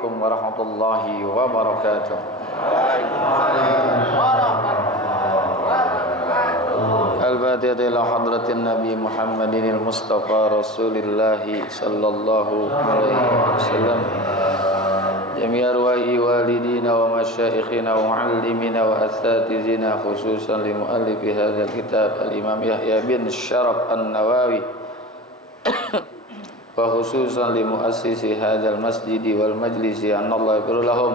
عليكم ورحمة الله وبركاته. الفاتحة إلى حضرة النبي محمد المصطفى رسول الله صلى الله عليه وسلم. جميع أرواح والدينا ومشايخنا ومعلمينا وأساتذتنا خصوصا لمؤلف هذا الكتاب الإمام يحيى بن الشرف النووي وخصوصا لمؤسس هذا المسجد والمجلس أن الله يغفر لهم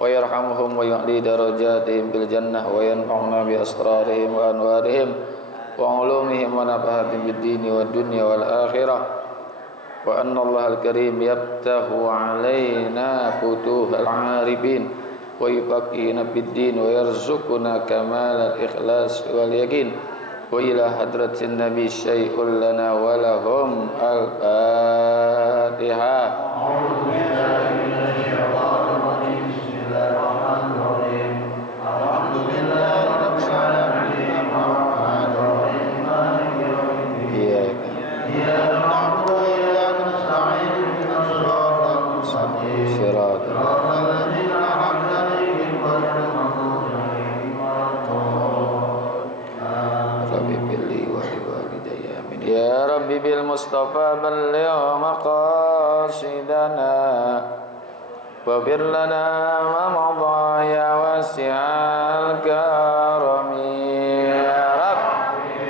ويرحمهم ويعلي درجاتهم بالجنة وينفعنا بأسرارهم وأنوارهم وعلومهم ونفعهم بالدين والدنيا والآخرة وأن الله الكريم يفتح علينا فتوح العارفين ويفقهنا في الدين ويرزقنا كمال الإخلاص واليقين وإلى حضرة النبي شيء لنا ولهم الفاتحة. Ya Rabbi bil Mustafa balligh maqasidana wa bir lana ma madha ya wasi'al karami ya Rabbi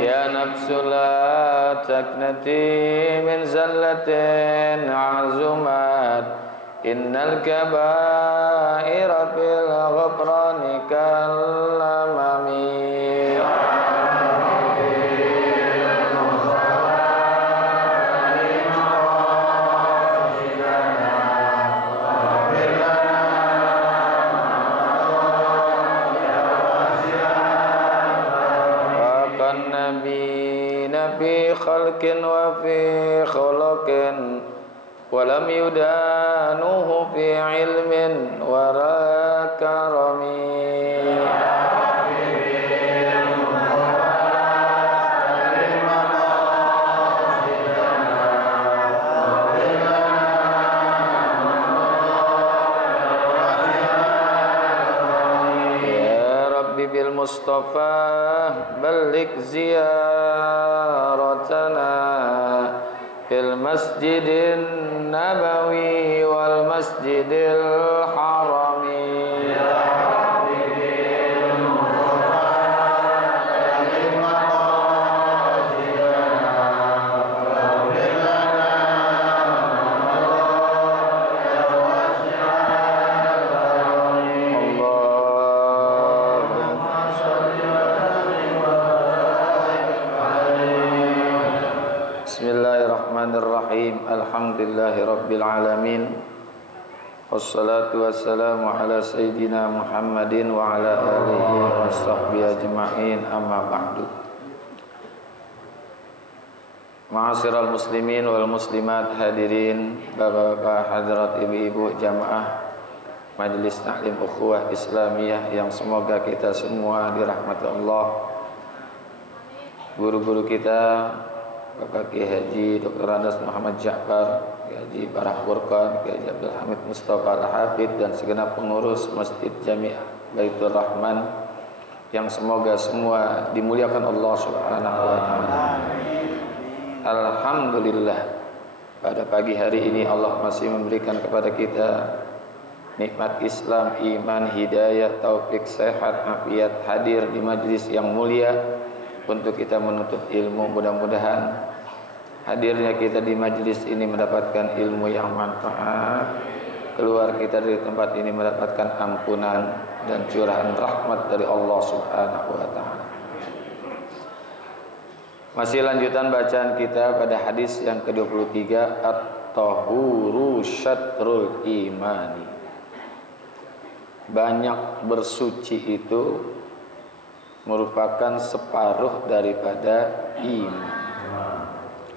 ya nafsul taknati min zallatin azumat innal kabaira fil ghafrani kallamami في خلق وفي خلق ولم يدانوه في علم ولا كرم يا ربي بالمصطفى بلغ زيارتنا في المسجد النبوي والمسجد الحرام Bismillahirrahmanirrahim. Alhamdulillahi rabbil alamin. Wassalatu wassalamu ala sayyidina Muhammadin wa ala alihi wa sahbihi ajma'in. Amma ba'du. Ma'asyiral muslimin wal muslimat hadirin, bapak-bapak, hadirat ibu-ibu jamaah Majelis Taklim Ukhuwah Islamiyah yang semoga kita semua dirahmati Allah. Guru-guru kita Bapak Kiai Haji Dr. Andas Muhammad Ja'far, Kiai Haji Barah Furqan, Kiai Haji Abdul Hamid Mustafa Al-Hafidh dan segenap pengurus Masjid Jami' Baitur Rahman yang semoga semua dimuliakan Allah Subhanahu wa taala. Alhamdulillah, pada pagi hari ini Allah masih memberikan kepada kita nikmat Islam, iman, hidayah, taufik, sehat, afiat, hadir di majlis yang mulia untuk kita menuntut ilmu. Mudah-mudahan hadirnya kita di majlis ini mendapatkan ilmu yang manfaat, keluar kita dari tempat ini mendapatkan ampunan dan curahan rahmat dari Allah Subhanahu wa taala. Masih lanjutan bacaan kita pada hadis yang ke-23, at-tahuru syatrul imani. Banyak bersuci itu merupakan separuh daripada iman.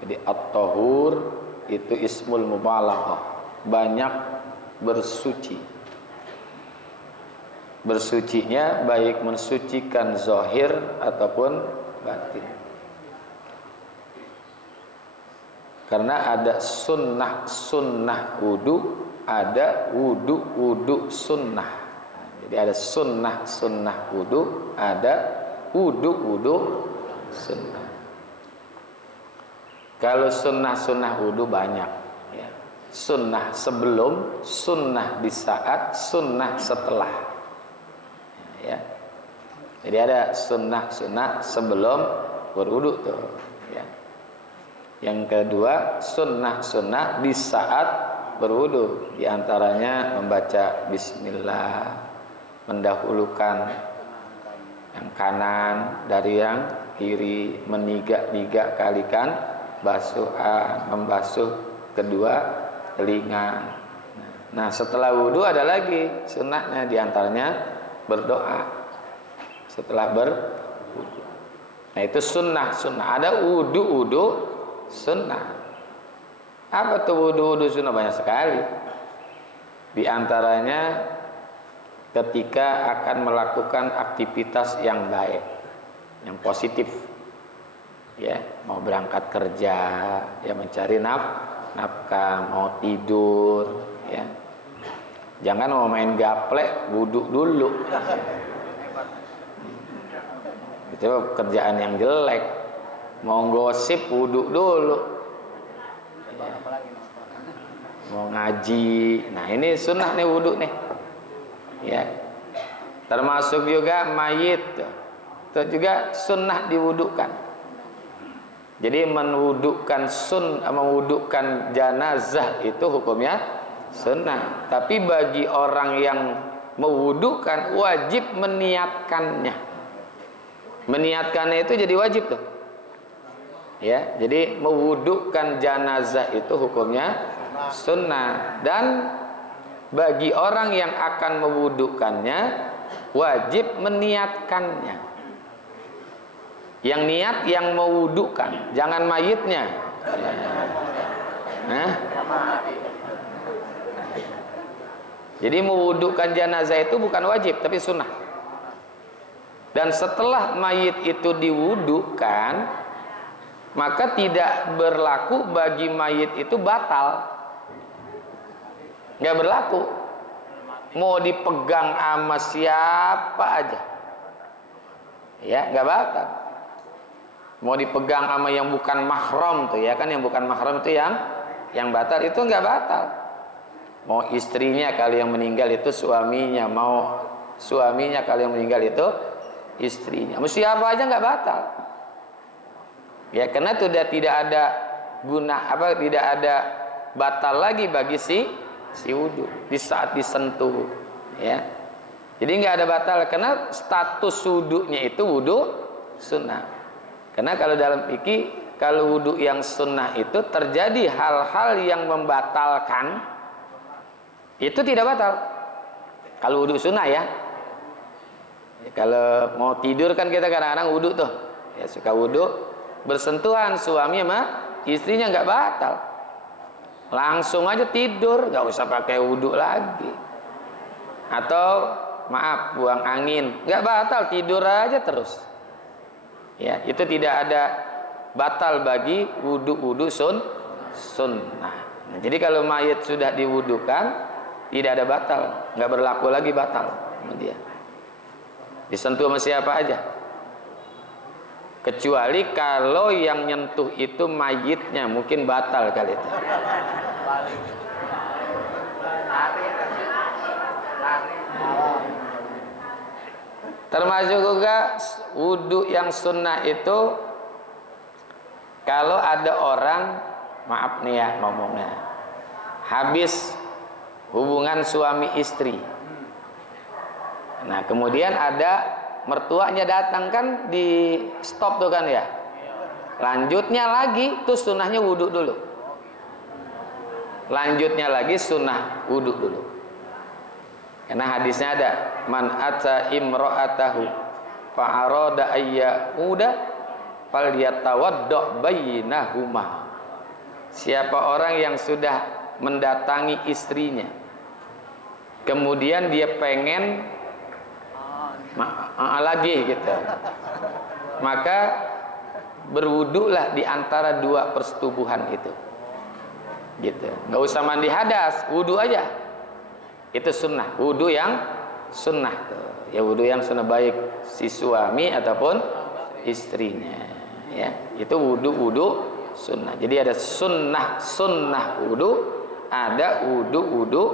Jadi at-tahur itu ismul mubalaghah, banyak bersuci. bersucinya baik mensucikan zahir ataupun batin. Karena ada sunnah wudu, ada wudu sunnah. Jadi ada sunnah wudu, ada wudu sunnah. Kalau sunnah wudu banyak, ya. Sunnah sebelum, sunnah di saat, sunnah setelah, ya. Jadi ada sunnah sebelum berwudu tuh, ya. Yang kedua sunnah di saat berwudu, di antaranya membaca bismillah, mendahulukan yang kanan dari yang kiri, meniga kalikan basuhan, membasuh kedua telinga. Nah, setelah wudu ada lagi sunnahnya, di antaranya berdoa setelah berwudu. Nah, itu sunnah. Ada wudu sunnah. Apa tuh wudu sunnah? Banyak sekali. Di antaranya ketika akan melakukan aktivitas yang baik, yang positif, ya, mau berangkat kerja, ya, mencari nafkah, mau tidur, ya, jangan mau main gaplek wudu dulu, itu kerjaan yang jelek. Mau gosip wudu dulu, ya. Mau ngaji, nah ini sunnah nih wudu nih, ya. Termasuk juga mayit, itu juga sunnah diwudukan. Jadi mewudukan jenazah itu hukumnya sunnah. Tapi bagi orang yang mewudukan wajib meniatkannya. Meniatkannya itu jadi wajib tuh. Ya, jadi mewudukan jenazah itu hukumnya sunnah. Dan bagi orang yang akan mewudukannya wajib meniatkannya. Yang niat yang mewudukan, jangan mayitnya. Nah, jadi mewudukan jenazah itu bukan wajib tapi sunnah. Dan setelah mayit itu diwudukan, maka tidak berlaku bagi mayit itu batal. Nggak berlaku. Mau dipegang sama siapa aja, ya nggak batal. Mau dipegang sama yang bukan mahram tuh, ya kan, yang bukan mahram itu yang batal, itu nggak batal. Mau istrinya kalau yang meninggal itu suaminya, mau suaminya kalau yang meninggal itu istrinya, mau siapa aja nggak batal. Ya, karena sudah tidak ada tidak ada batal lagi bagi si wudu di saat disentuh, ya. Jadi nggak ada batal karena status wudunya itu wudu sunnah. Karena kalau dalam fikih, kalau wudu yang sunnah itu terjadi hal-hal yang membatalkan, itu tidak batal. Kalau wudu sunnah, ya. Kalau mau tidur kan kita kadang-kadang wudu tuh, ya, suka wudu bersentuhan suami sama istrinya, nggak batal. Langsung aja tidur, nggak usah pakai wudu lagi. Atau maaf, buang angin, nggak batal, tidur aja terus. Ya, itu tidak ada batal bagi wudu sunnah. Nah, jadi kalau mayit sudah diwudukan tidak ada batal, nggak berlaku lagi batal sama dia. Disentuh sama siapa aja. Kecuali kalau yang nyentuh itu mayitnya, mungkin batal kali itu. Termasuk juga wudu yang sunnah itu kalau ada orang, maaf nih ya ngomongnya, habis hubungan suami istri. Nah, kemudian ada mertuanya datang, kan di stop tuh kan, ya. Lanjutnya lagi tuh sunnahnya wudu dulu. Lanjutnya lagi sunnah wudu dulu. Karena hadisnya ada, man ata imra'atahu fa arada ayyauda falyatawadda bainahuma. Siapa orang yang sudah mendatangi istrinya, kemudian dia pengen lagi gitu. Maka berwudulah di antara dua persetubuhan itu. Gitu. Nggak usah mandi hadas, wudu aja. Itu sunnah. Wudu yang sunnah tuh. Ya wudu yang sunnah baik si suami ataupun istrinya. Ya, itu wudu sunnah. Jadi ada sunnah wudu, ada wudu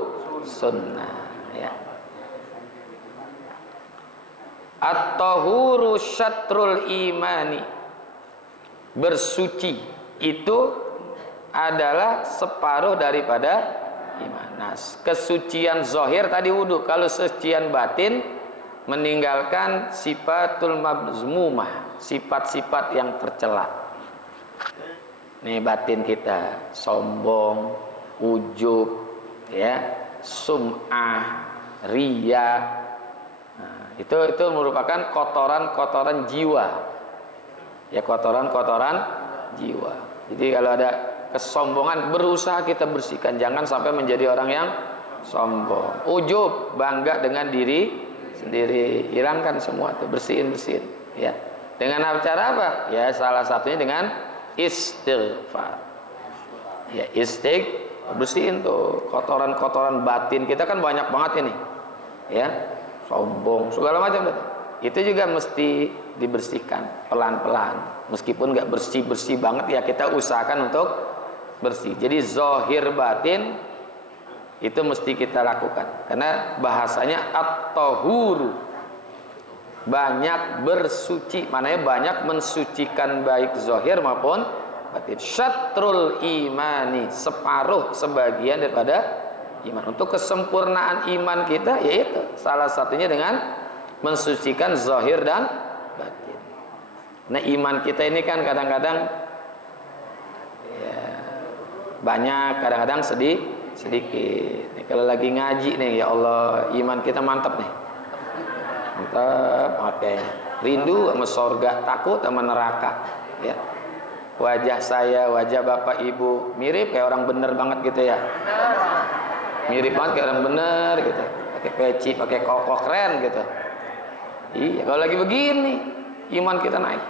sunnah. Ya. At-tahuru syatrul imani. Bersuci itu adalah separuh daripada iman. Nah, kesucian zahir tadi wudu. Kalau kesucian batin meninggalkan sifatul mazmumah, sifat-sifat yang tercela. Nih batin kita sombong, ujub, ya, sum'ah, riya. Nah, itu merupakan kotoran-kotoran jiwa. Ya, kotoran-kotoran jiwa. Jadi kalau ada kesombongan berusaha kita bersihkan, jangan sampai menjadi orang yang sombong. Ujub, bangga dengan diri sendiri, hilangkan semua itu, bersihin ya. Dengan cara apa? Ya salah satunya dengan istighfar. Ya bersihin tuh kotoran-kotoran batin kita kan banyak banget ini. Ya, sombong, segala macam itu. Itu juga mesti dibersihkan pelan-pelan. Meskipun nggak bersih-bersih banget ya kita usahakan untuk bersih. Jadi zahir batin itu mesti kita lakukan. Karena bahasanya at-tahuru, banyak bersuci, maknanya banyak mensucikan baik zahir maupun batin. Syatrul imani, separuh sebagian daripada iman. Untuk kesempurnaan iman kita yaitu salah satunya dengan mensucikan zahir dan batin. Nah, iman kita ini kan kadang-kadang banyak, kadang-kadang sedikit. Nih, kalau lagi ngaji nih, ya Allah, iman kita mantap nih. Mantap, oke. Rindu sama surga, takut sama neraka. Ya. Wajah saya, wajah bapak ibu mirip kayak orang bener banget gitu ya. Mirip banget kayak orang bener gitu. Pakai peci, pakai koko keren gitu. Iya, kalau lagi begini, iman kita naik.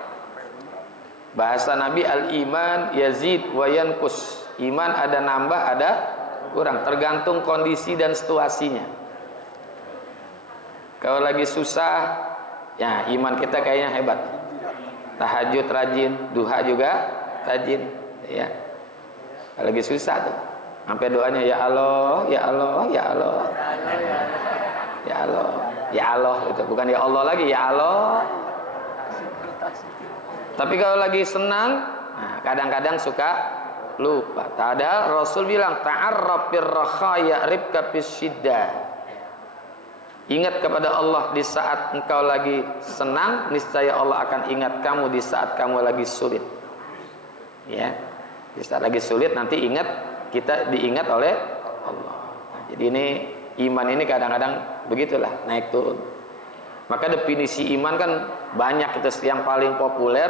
Bahasa Nabi al-iman yazid wa yanqus. Iman ada nambah, ada kurang, tergantung kondisi dan situasinya. Kalau lagi susah, ya iman kita kayaknya hebat. Tahajud rajin, duha juga rajin, ya. Kalau lagi susah tuh, sampai doanya ya Allah, ya Allah, ya Allah, ya Allah, ya Allah, itu bukan ya Allah lagi, ya Allah. Tapi kalau lagi senang, nah, kadang-kadang suka lupa. Padahal Rasul bilang ta'arraf birrakha ya'rifka bisyiddah. Ingat kepada Allah di saat engkau lagi senang, niscaya Allah akan ingat kamu di saat kamu lagi sulit. Ya. Di saat lagi sulit nanti ingat, kita diingat oleh Allah. Nah, jadi ini iman ini kadang-kadang begitulah, naik turun. Maka definisi iman kan banyak, itu yang paling populer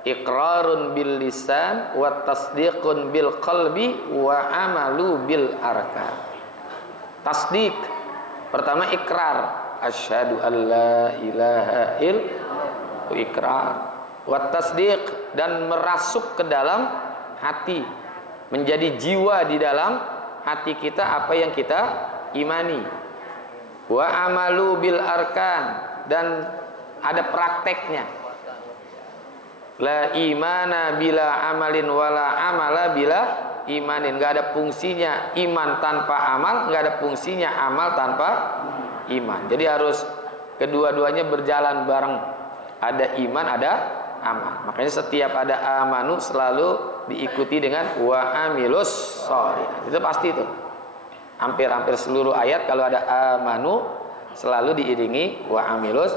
iqrarun bil lisan wa tasdiqun bil qalbi wa amalu bil arkan. Tasdik pertama ikrar, asyhadu an la ilaha illallah, ikrar. Wa tasdiq, dan merasuk ke dalam hati, menjadi jiwa di dalam hati kita apa yang kita imani. Wa amalu bil arkan, dan ada prakteknya. La imana bila amalin wala amala bila imanin. Gak ada fungsinya iman tanpa amal, gak ada fungsinya amal tanpa iman. Jadi harus kedua-duanya berjalan bareng. Ada iman, ada amal. Makanya setiap ada amanu selalu diikuti dengan wa amilus sholihat. Itu pasti itu. Hampir-hampir seluruh ayat kalau ada amanu selalu diiringi wa amilus.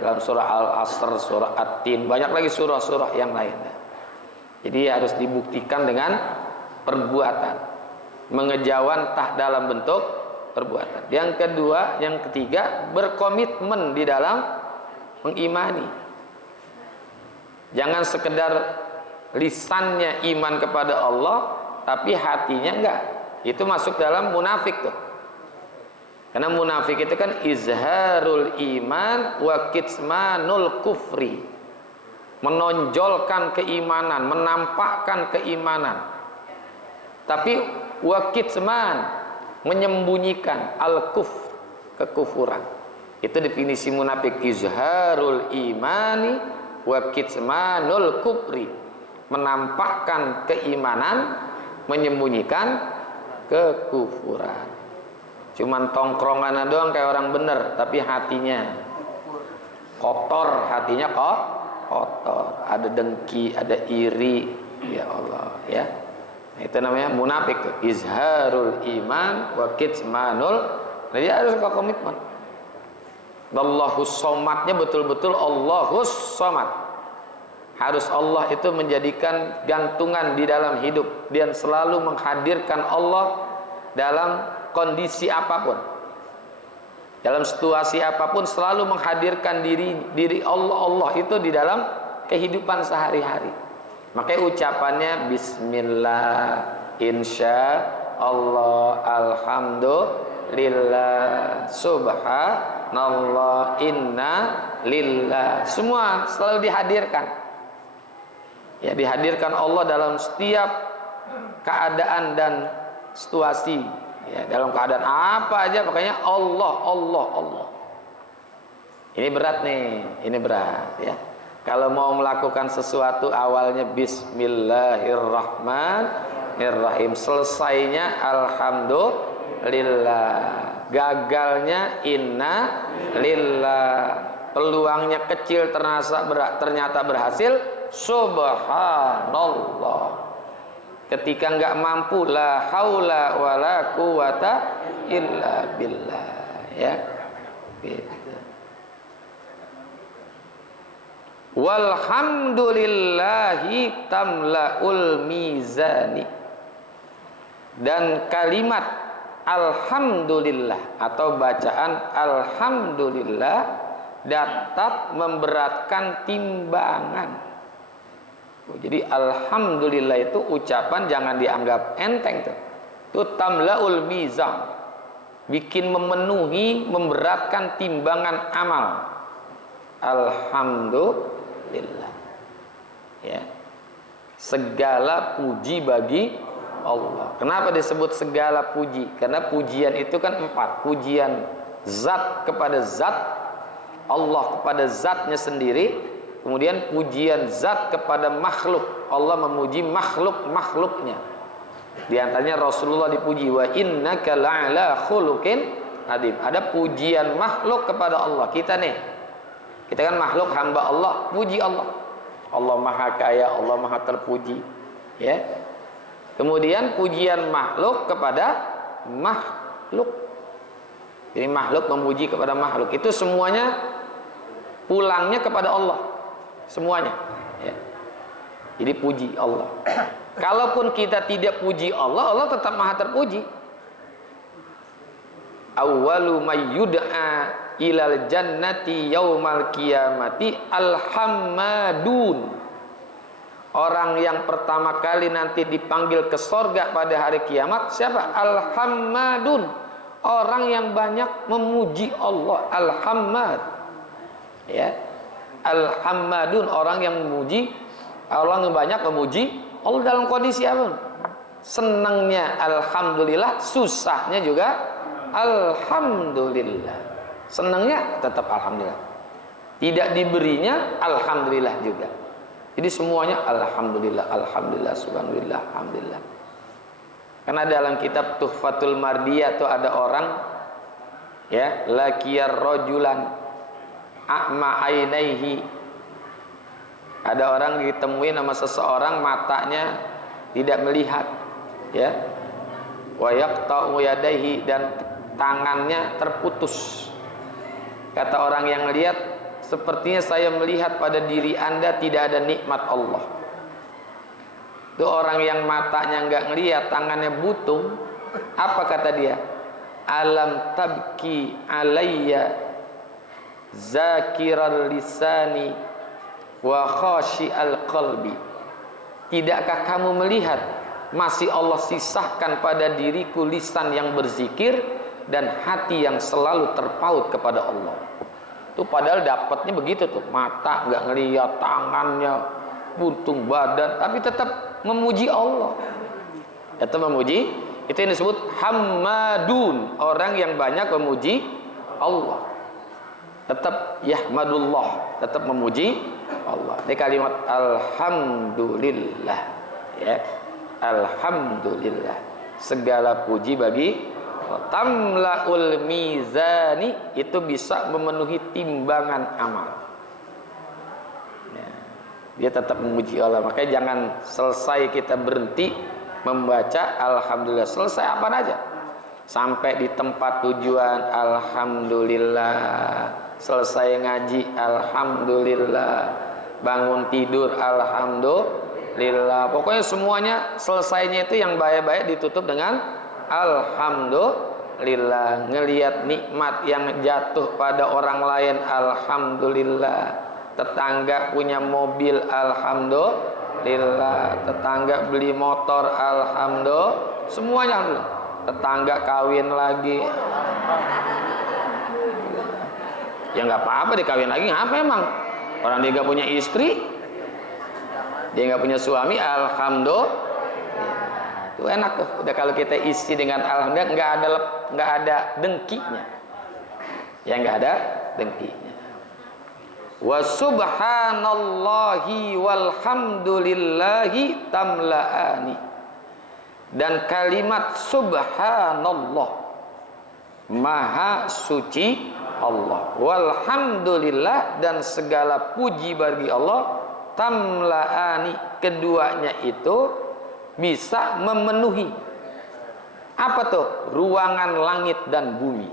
Dalam surah Al-Asr, surah At-Tin, banyak lagi surah-surah yang lain. Jadi harus dibuktikan dengan perbuatan, mengejawantah dalam bentuk perbuatan. Yang kedua, yang ketiga, berkomitmen di dalam mengimani. Jangan sekedar lisannya iman kepada Allah, tapi hatinya enggak. Itu masuk dalam munafik tuh. Karena munafik itu kan izharul iman wa kitmanul kufri. Menonjolkan keimanan, menampakkan keimanan. Tapi wa kitman, menyembunyikan al-kufr, kekufuran. Itu definisi munafik, izharul imani wa kitmanul kufri. Menampakkan keimanan, menyembunyikan kekufuran. Cuman tongkrongan doang kayak orang bener, tapi hatinya kotor, hatinya kok kotor, ada dengki, ada iri, ya Allah, ya. Itu namanya munafik tuh, izharul iman wa kitmanul. Jadi harus komitmen. Allahus somadnya betul-betul Allahus somad. Harus Allah itu menjadikan gantungan di dalam hidup dan selalu menghadirkan Allah dalam kondisi apapun, dalam situasi apapun, selalu menghadirkan diri Allah itu di dalam kehidupan sehari-hari. Makanya ucapannya bismillah, insya Allah, alhamdulillah, subhanallah, inna lillah, semua selalu dihadirkan. Ya, dihadirkan Allah dalam setiap keadaan dan situasi. Ya, dalam keadaan apa aja makanya Allah, Allah, Allah. Ini berat nih, ini berat ya. Kalau mau melakukan sesuatu awalnya bismillahirrahmanirrahim, selesainya alhamdulillah, gagalnya inna lillah, peluangnya kecil ternyata berhasil subhanallah. Ketika nggak mampu, la haula wala quwata illa billah, ya. Gitu. Walhamdulillahi tamlaul mizani. Dan kalimat alhamdulillah atau bacaan alhamdulillah dapat memberatkan timbangan. Jadi alhamdulillah itu ucapan jangan dianggap enteng tuh. Itu tamlaul mizan, bikin memenuhi, memberatkan timbangan amal. Alhamdulillah. Ya. Segala puji bagi Allah. Kenapa disebut segala puji? Karena pujian itu kan 4. Pujian zat kepada zat, Allah kepada zatnya sendiri. Kemudian pujian zat kepada makhluk, Allah memuji makhluk-makhluknya. Di antaranya Rasulullah dipuji, wa innaka la'ala khuluqin adim. Ada pujian makhluk kepada Allah. Kita nih, kita kan makhluk hamba Allah, puji Allah. Allah maha kaya, Allah maha terpuji, ya. Kemudian pujian makhluk kepada makhluk. Jadi makhluk memuji kepada makhluk. Itu semuanya pulangnya kepada Allah. Semuanya, ya. Jadi puji Allah. Kalaupun kita tidak puji Allah, Allah tetap maha terpuji. Awwalu may yud'a ilal jannati yaumal qiyamati alhammadun. Orang yang pertama kali nanti dipanggil ke sorga pada hari kiamat siapa? Alhammadun. Orang yang banyak memuji Allah. Alhammad, ya. Alhammadun, orang yang memuji, orang yang banyak memuji Allah dalam kondisi apa? Senangnya alhamdulillah, susahnya juga alhamdulillah. Senangnya tetap alhamdulillah, tidak diberinya alhamdulillah juga. Jadi semuanya alhamdulillah, alhamdulillah, subhanallah, alhamdulillah. Karena dalam kitab Tuhfatul Mardiyah itu ada orang, ya, laqiyar rajulan a'ma ainaihi. Ada orang ditemuin sama seseorang matanya tidak melihat, ya. Wa yaqta'u yadaihi, dan tangannya terputus. Kata orang yang lihat, sepertinya saya melihat pada diri Anda tidak ada nikmat Allah. Itu orang yang matanya enggak ngelihat, tangannya butung. Apa kata dia? Alam tabki alayya zakiral lisani wa khashi'al qalbi. Tidakkah kamu melihat masih Allah sisahkan pada diriku lisan yang berzikir dan hati yang selalu terpaut kepada Allah. Itu padahal dapatnya begitu tuh, mata nggak ngelihat, tangannya buntung, badan, tapi tetap memuji Allah. Tetap memuji, itu yang disebut hammadun, orang yang banyak memuji Allah. Tetap yahmadullah, tetap memuji Allah. Ini kalimat alhamdulillah, ya. Alhamdulillah, segala puji bagi tamlaul mizani, itu bisa memenuhi timbangan amal. Ya. Dia tetap memuji Allah. Makanya jangan selesai kita berhenti membaca alhamdulillah, selesai apa aja, sampai di tempat tujuan alhamdulillah, selesai ngaji alhamdulillah, bangun tidur alhamdulillah, pokoknya semuanya selesainya itu yang baik-baik ditutup dengan alhamdulillah. Ngelihat nikmat yang jatuh pada orang lain alhamdulillah, tetangga punya mobil alhamdulillah, tetangga beli motor alhamdulillah, semuanya alhamdulillah. Tetangga kawin lagi, ya nggak apa-apa dikawin lagi, ngapa emang? Orang dia nggak punya istri, dia nggak punya suami, alhamdulillah. Itu enak tuh. Udah kalau kita isi dengan alhamdulillah, nggak ada dengkinya, ya nggak ada dengkinya. Wa subhanallahi walhamdulillahi tamla'ani, dan kalimat subhanallah, maha suci Allah, walhamdulillah, dan segala puji bagi Allah, tamla'ani, keduanya itu bisa memenuhi apa tuh? Ruangan langit dan bumi.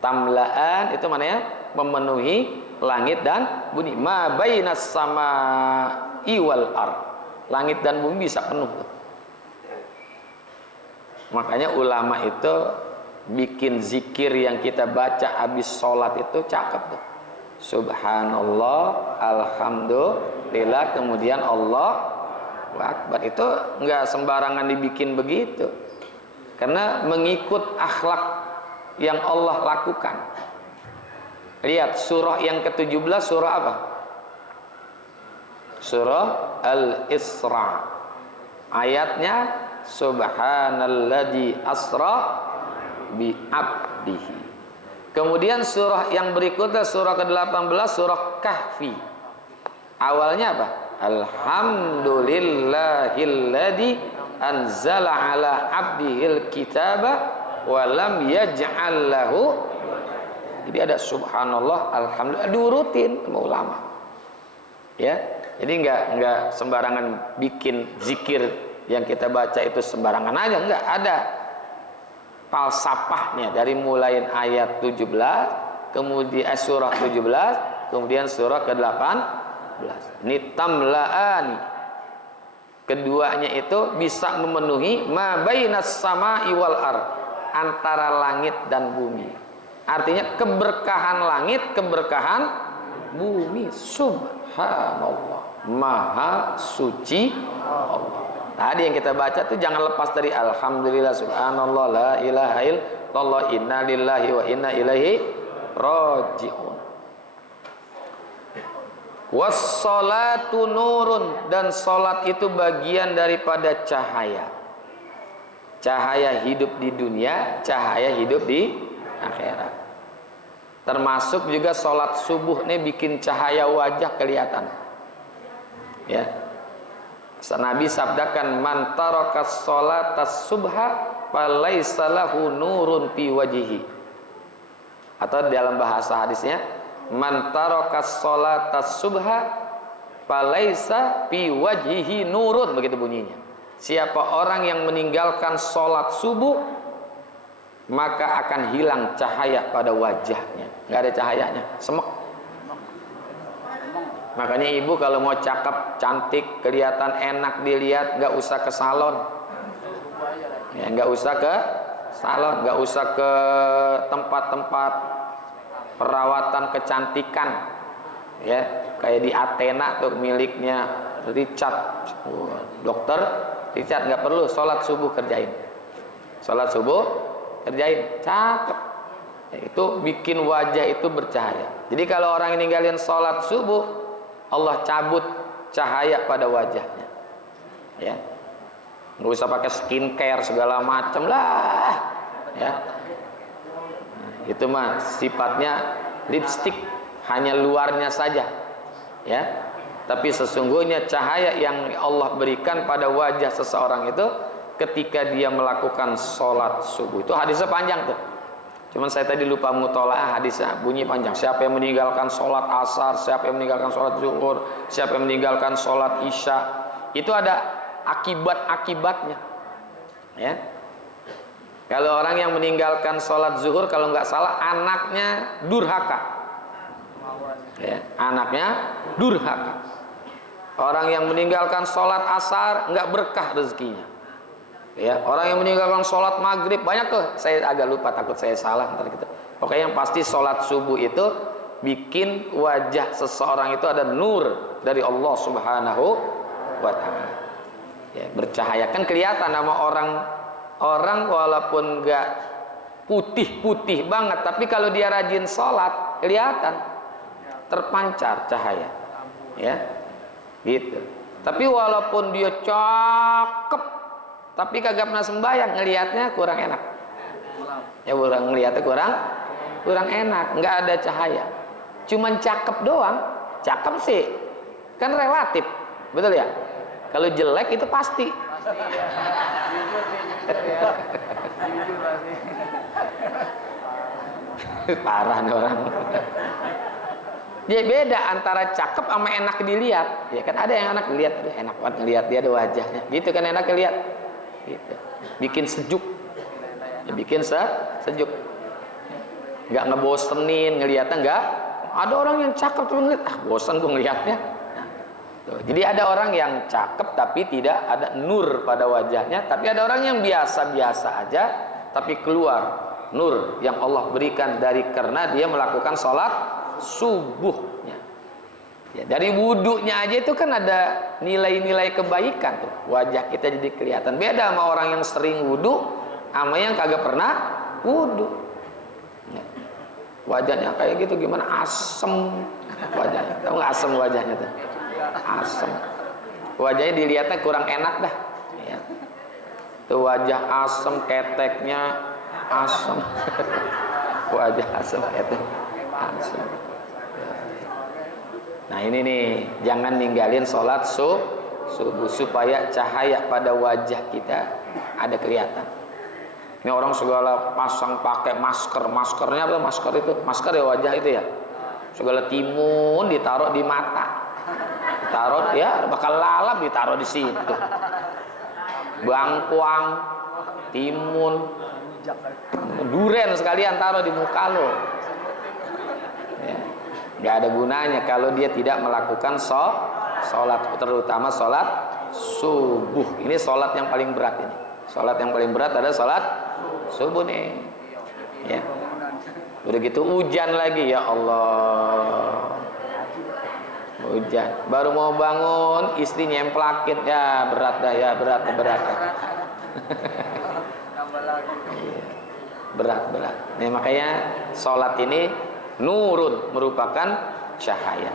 Tamla'an itu maknanya memenuhi langit dan bumi. Ma bainas sama'i wal ard, langit dan bumi bisa penuh. Makanya ulama itu bikin zikir yang kita baca habis sholat itu cakep tuh. Subhanallah, alhamdulillah, kemudian Allah Akbar. Itu nggak sembarangan dibikin begitu, karena mengikut akhlak yang Allah lakukan. Lihat surah yang ke-17, surah apa? Surah Al-Isra. Ayatnya subhanalladzi asra bi abdihi. Kemudian surah yang berikutnya surah ke-18, surah Kahfi. Awalnya apa? Alhamdulillahilladzi anzala ala abdihil kitaba wa lam yaj'al lahu. Jadi ada subhanallah, alhamdulillah, diurutin sama ulama. Ya. Jadi enggak sembarangan bikin zikir yang kita baca itu sembarangan aja, enggak, ada falsafahnya dari mulai ayat 17, kemudian surah 17, kemudian surah ke-18. Ini tamla'ani, keduanya itu bisa memenuhi ma bainas sama'i wal ard, antara langit dan bumi. Artinya keberkahan langit, keberkahan bumi. Subhanallah, maha suci Allah. Tadi yang kita baca tuh jangan lepas dari alhamdulillah, subhanallah, la ilaha illallah, inna lillahi wa inna ilaihi raji'un. Wassalatu nurun, dan salat itu bagian daripada cahaya. Cahaya hidup di dunia, cahaya hidup di akhirat. Termasuk juga salat subuh nih bikin cahaya wajah kelihatan. Ya. Nabi sabdakan, man tarakas sholatas subha falaisa lahu nurun fi wajhihi. Atau dalam bahasa hadisnya, man tarakas sholatas subha falaisa fi wajhihi nurun, begitu bunyinya. Siapa orang yang meninggalkan sholat subuh, maka akan hilang cahaya pada wajahnya. Nggak ada cahayanya, semek. Makanya ibu kalau mau cakep, cantik, kelihatan enak dilihat, nggak usah ke salon. Ya, nggak usah ke salon, nggak usah ke tempat-tempat perawatan kecantikan. Ya, kayak di Athena tuh miliknya Richard, dokter Richard, nggak perlu sholat subuh kerjain. Sholat subuh kerjain, cakep. Itu bikin wajah itu bercahaya. Jadi kalau orang yang ninggalin sholat subuh, Allah cabut cahaya pada wajahnya. Ya, nggak usah pakai skincare segala macam lah. Ya, nah, itu mah sifatnya lipstick, hanya luarnya saja. Ya, tapi sesungguhnya cahaya yang Allah berikan pada wajah seseorang itu ketika dia melakukan sholat subuh. Itu hadisnya panjang tuh. Cuman saya tadi lupa mutolaah hadisnya, bunyi panjang. Siapa yang meninggalkan sholat asar, siapa yang meninggalkan sholat zuhur, siapa yang meninggalkan sholat isya, itu ada akibat-akibatnya. Ya. Kalau orang yang meninggalkan sholat zuhur, kalau nggak salah anaknya durhaka. Ya, anaknya durhaka. Orang yang meninggalkan sholat asar nggak berkah rezekinya. Ya, orang yang meninggalkan sholat maghrib banyak tuh. Saya agak lupa, takut saya salah ntar gitu. Pokoknya yang pasti sholat subuh itu bikin wajah seseorang itu ada nur dari Allah Subhanahu wa Ta'ala. Ya, bercahaya, kan kelihatan nama orang walaupun nggak putih-putih banget, tapi kalau dia rajin sholat kelihatan terpancar cahaya. Ya, gitu. Tapi walaupun dia cakep tapi kagak pernah sembahyang, ngelihatnya kurang enak. Ya, ngelihatnya kurang enak, nggak ada cahaya. Cuman cakep doang, cakep sih kan relatif, betul ya? Kalau jelek itu pasti. Parah nih orang. Jadi beda antara cakep sama enak dilihat. Ya kan ada yang enak dilihat, enak banget ngelihat dia ada wajahnya. Gitu kan enak dilihat. Gitu. Bikin sejuk, ya, bikin sejuk, nggak ngebosenin ngelihatnya, nggak. Ada orang yang cakep tuh ngeliat, bosan gue ngelihatnya. Nah, jadi ada orang yang cakep tapi tidak ada nur pada wajahnya, tapi ada orang yang biasa-biasa aja tapi keluar nur yang Allah berikan karena dia melakukan sholat subuhnya. Ya, dari wudhunya aja itu kan ada nilai-nilai kebaikan tuh. Wajah kita jadi kelihatan. Beda sama orang yang sering wudhu sama yang kagak pernah wudhu. Ya. Wajahnya kayak gitu gimana? Asem wajahnya. Tahu nggak asem wajahnya tuh? Asem. Wajahnya dilihatnya kurang enak dah. Ya. Tuh wajah asem, keteknya asem. Wajah asem, ketek asem. Nah ini nih, jangan ninggalin sholat subuh supaya cahaya pada wajah kita ada kelihatan. Ini orang segala pasang pakai maskernya apa masker itu? Masker ya wajah itu ya. Segala timun ditaruh di mata, ditaruh ya bakal lalap ditaruh di situ. Bangkuang, timun, duren sekalian taruh di muka lo. Ya. Gak ada gunanya kalau dia tidak melakukan sholat, terutama sholat subuh. Ini sholat yang paling berat ini. Sholat yang paling berat adalah sholat subuh nih. Ya. Udah gitu hujan lagi, ya Allah. Hujan. Baru mau bangun, istri nyemplakin, ya berat dah, ya berat. Berat. Nah, makanya sholat ini nurun, merupakan cahaya.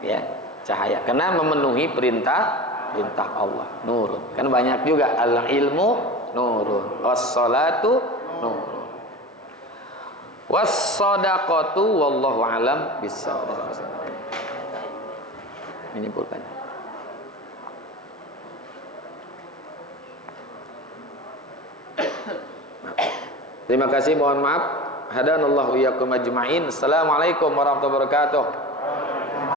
Ya, cahaya karena memenuhi perintah Allah. Nurun. Kan banyak juga al-ilmu nurun, was-salatu nurun, was-shadaqatu wallahu alam bis-shawab. Menyimpulkan. Terima kasih, mohon maaf. Hadanallahu iyyakum ajma'in. Assalamualaikum warahmatullahi wabarakatuh.